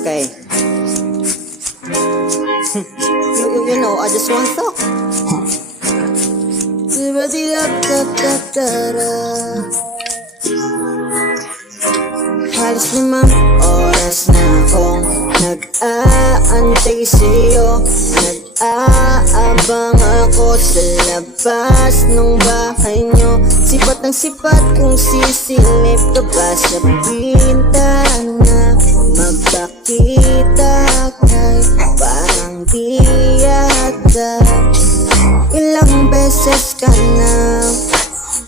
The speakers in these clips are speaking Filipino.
Okay. you know, I just want to. Halos 5 oras na akong nag-aantay sa'yo. Nag-aabang ako sa labas ng bahay nyo. Sipat ng sipat kung sisilip ka ba sa bintana. Magkakita kay parang di yata. Ilang beses ka na,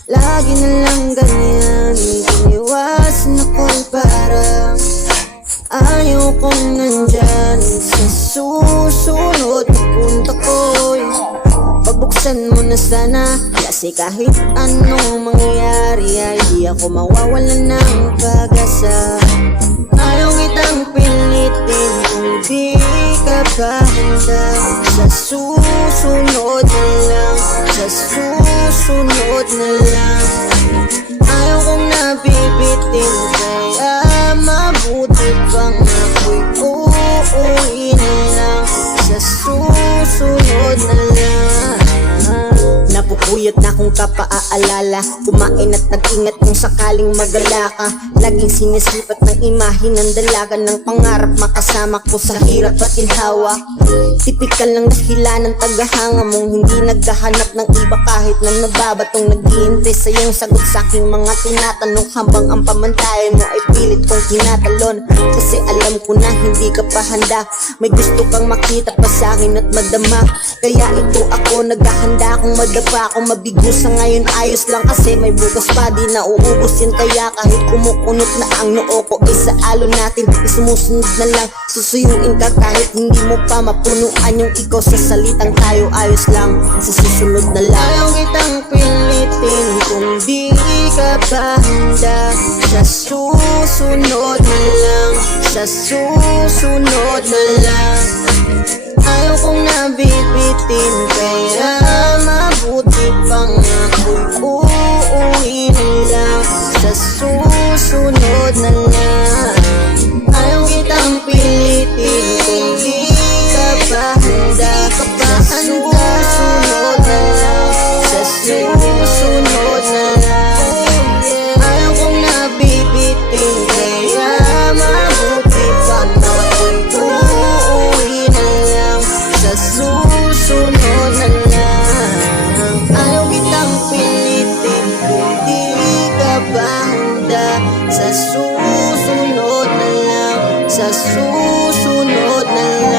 lagi na lang ganyan. Iniwasan ako'y parang ayaw kong nandyan. Sa susunod na punta ko'y pagbuksan mo na sana. Kasi kahit anong mangyari ay di ako mawawalan ng pag-asa. Ayaw kitang pilitin kung di ka pa handa. Sa susunod na lang, sa susunod na lang. Ayaw kong nabibitin, kaya mabuti pang ako'y uuwi na lang. Sa susunod na lang. Napupuyat na kung kapaaalala, kumain at nag-ingat kung sakaling magala ka. Laging sinisipat ng imahe ng dalaga, ng pangarap makasama ko sa hirap at ginhawa. Tipikal ng dahilan ng tagahanga mong hindi naghahanap ng iba kahit na nababatong naghihintay sa iyong sagot sa aking mga tinatanong. Habang ang pamantayan mo ay pilit kong tinatalon, kasi alam ko na hindi ka pa handa. May gusto kang makita pa sa akin at madama, kaya ito ako naghahanda kung madapa. Kung mabigo sa ngayon ayos lang, kasi may bukas pa di na uubos yan. Kaya kahit kumukunot na ang noo ko ay sa alo natin, isumusunod na lang. Susuyuin ka kahit hindi mo pa mapunuan yung ikaw sa salitang tayo ayos lang. Sa susunod na lang. Ayaw kitang pilitin kung di ka pa handa. Sa susunod na lang, sa susunod na lang. Ayaw kong nabibitin, kaya mabuti pang ako'y uuwi na lang. Sa susunod na lang. Ayaw kitang pilitin kung di ka pa handa. Sa susunod na lang, sa susunod na lang. Ayaw kong nabibitin, kaya mabuti pang ako'y uuwi na lang. Sa susunod na lang. Ayaw kitang pilitin kung di ka ba handa. Sa susunod na lang, sa susunod na lang.